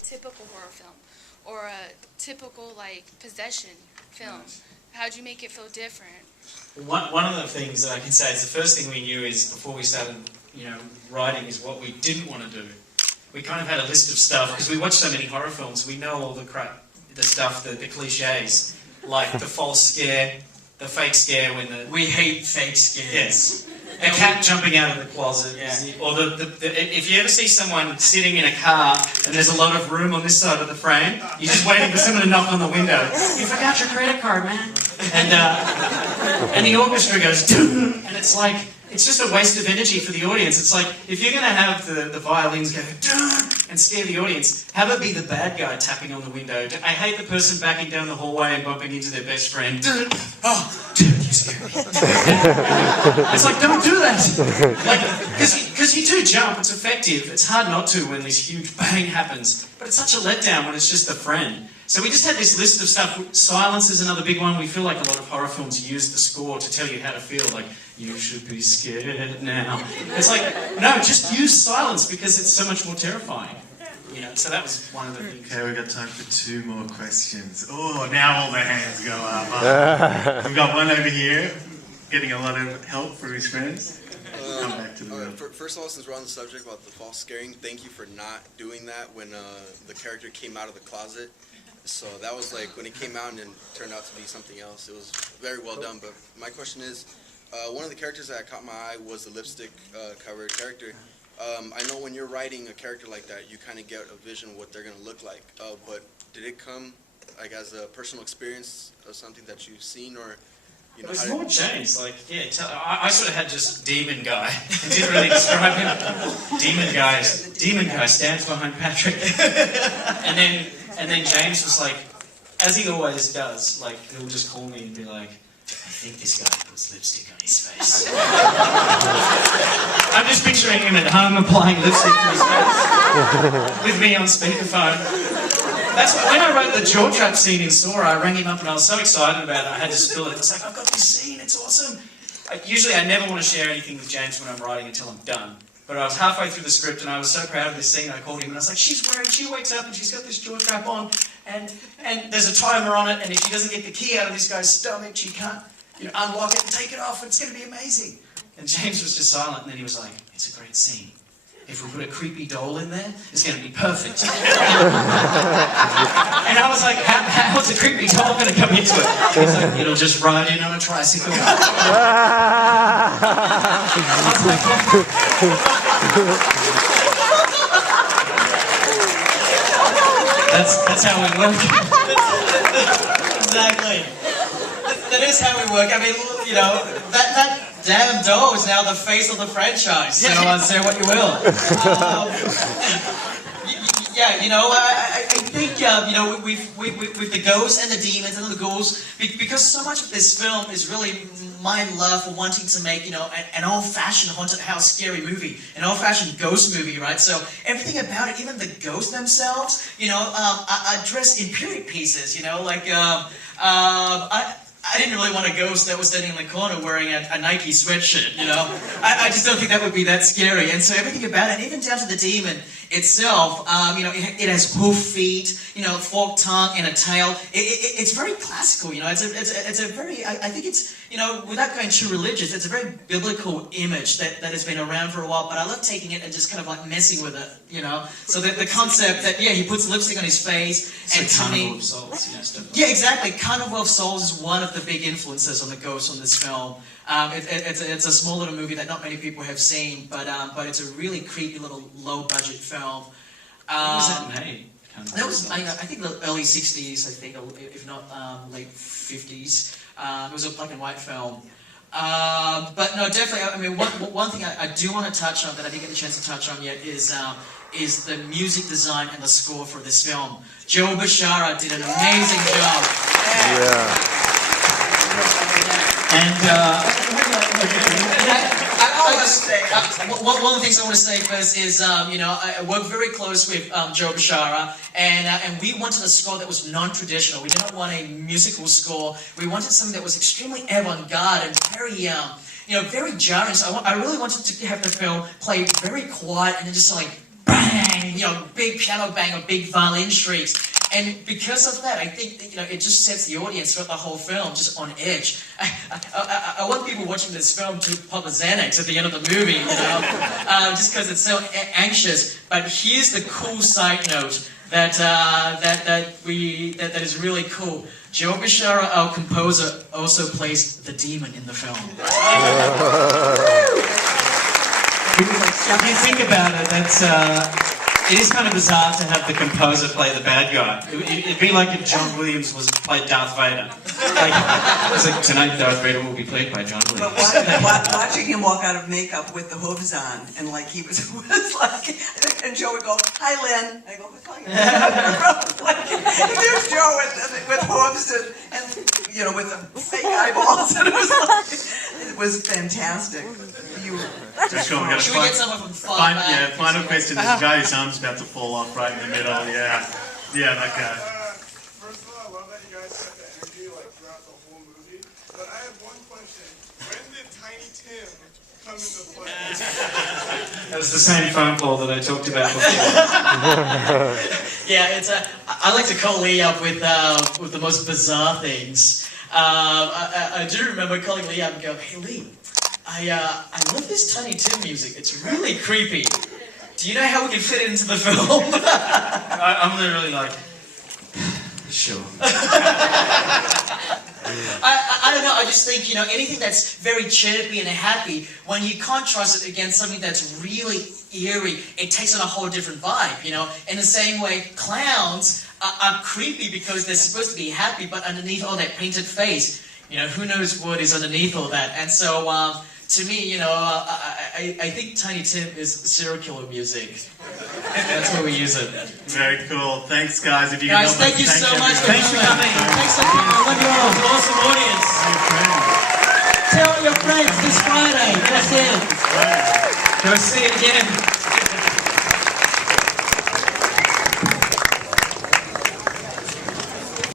a typical horror film or a typical like possession film? How'd you make it feel different? One of the things that I can say is the first thing we knew is before we started, writing is what we didn't want to do. We kind of had a list of stuff because we watch so many horror films. We know all the crap, the stuff, the cliches, like the false scare, the fake scare when the... We hate fake scares. Yes. The cat jumping out of the closet. Yeah. Or if you ever see someone sitting in a car and there's a lot of room on this side of the frame, you're just waiting for someone to knock on the window. You forgot your credit card, man. And the orchestra goes, dun, and it's like, it's just a waste of energy for the audience. It's like, if you're going to have the violins go, dun, and scare the audience, have it be the bad guy tapping on the window. I hate the person backing down the hallway and bumping into their best friend. Dun, oh, dude, you scared me. It's like, don't do that. Like, because you do jump, it's effective. It's hard not to when this huge bang happens. But it's such a letdown when it's just a friend. So we just had this list of stuff. Silence is another big one. We feel like a lot of horror films use the score to tell you how to feel. Like, you should be scared now. It's like, no, just use silence because it's so much more terrifying. So that was one of the things. Okay, we've got time for 2 more questions. Oh, now all the hands go up. We've got one over here, getting a lot of help from his friends. Come back to the room. First of all, since we're on the subject about the false scaring, thank you for not doing that when the character came out of the closet. So that was like, when it came out and it turned out to be something else, it was very well done. But my question is, one of the characters that caught my eye was the lipstick covered character. I know when you're writing a character like that, you kind of get a vision of what they're going to look like. But did it come like as a personal experience of something that you've seen, or It was more James. Like, yeah, I sort of had just Demon Guy. I didn't really describe him. Demon Guy stands behind Patrick. And then James was like, as he always does, like he'll just call me and be like, I think this guy puts lipstick on his face. I'm just picturing him at home applying lipstick to his face with me on speakerphone. That's why when I wrote the jaw trap scene in Saw, I rang him up and I was so excited about it, I had to spill it. It's like, I've got this scene, it's awesome. Usually I never want to share anything with James when I'm writing until I'm done. But I was halfway through the script and I was so proud of this scene, I called him and I was like, she wakes up and she's got this jaw trap on and there's a timer on it, and if she doesn't get the key out of this guy's stomach, she can't unlock it and take it off, it's going to be amazing. And James was just silent, and then he was like, it's a great scene. If we put a creepy doll in there, it's going to be perfect. And I was like, how's a creepy doll going to come into it? He's like, it'll just ride in on a tricycle. That's how we work. Exactly. That is how we work. I mean, that damn doll is now the face of the franchise. So say what you will. I think with the ghosts and the demons and the ghouls, because so much of this film is really my love for wanting to make an old-fashioned haunted house scary movie, an old-fashioned ghost movie, right? So everything about it, even the ghosts themselves, are dressed in period pieces. I didn't really want a ghost that was standing in the corner wearing a Nike sweatshirt, I just don't think that would be that scary. And so everything about it, even down to the demon itself, it has hoof feet, forked tongue and a tail. It's very classical, it's a very, I think it's, without going too religious, it's a very biblical image that has been around for a while, but I love taking it and just kind of like messing with it, So the concept that, he puts lipstick on his face. And Carnival of Souls, stuff like Yeah, exactly. Carnival of Souls is one of the big influences on the ghosts on this film. It's a small little movie that not many people have seen, but it's a really creepy little low-budget film. When was that made? That was, I think, the early 60s, I think, if not late 50s. It was a black and white film. But no, definitely, I mean, one thing I do want to touch on that I didn't get the chance to touch on yet is the music design and the score for this film. Joe Bashara did an amazing job. And one of the things I want to say first is, I worked very close with Joe Bashara, and we wanted a score that was non-traditional. We didn't want a musical score. We wanted something that was extremely avant-garde and very, very jarring. So I really wanted to have the film play very quiet and just like bang, big piano bang or big violin shrieks. And because of that, I think that, it just sets the audience throughout the whole film just on edge. I want people watching this film to pop a Xanax at the end of the movie, just because it's so anxious. But here's the cool side note that is really cool. Joe Bishara, our composer, also plays the demon in the film. If you think about it, it is kind of bizarre to have the composer play the bad guy. It'd be like if John Williams played Darth Vader. It's like, tonight Darth Vader will be played by John Williams. But watching him walk out of makeup with the hooves on, and he was like, and Joe would go, "Hi, Lynn." I go, "What's going on?" There's Joe with hooves and with the fake eyeballs, and it was fantastic. Should we get someone from far back? Yeah, final question. There's a guy whose arm's about to fall off right in the middle. Yeah, that guy. First of all, I love that you guys set the energy throughout the whole movie. But I have one question. When did Tiny Tim come into play? That was the same phone call that I talked about before. Yeah, I like to call Lee up with the most bizarre things. I do remember calling Lee up and go, "Hey Lee, I love this Tiny Tim music. It's really creepy. Do you know how we can fit it into the film?" I'm literally like, sure. I don't know, I just think, anything that's very chirpy and happy, when you contrast it against something that's really eerie, it takes on a whole different vibe, In the same way, clowns are creepy because they're supposed to be happy, but underneath all that painted face, who knows what is underneath all that. And so, to me, I think Tiny Tim is serial killer music. That's where we use it. Very cool. Thanks, guys. If you can Guys, help thank us, you so everybody. much for coming. Thanks so much. I love you all. Awesome audience. Tell your friends this Friday. That's it. Go see it again.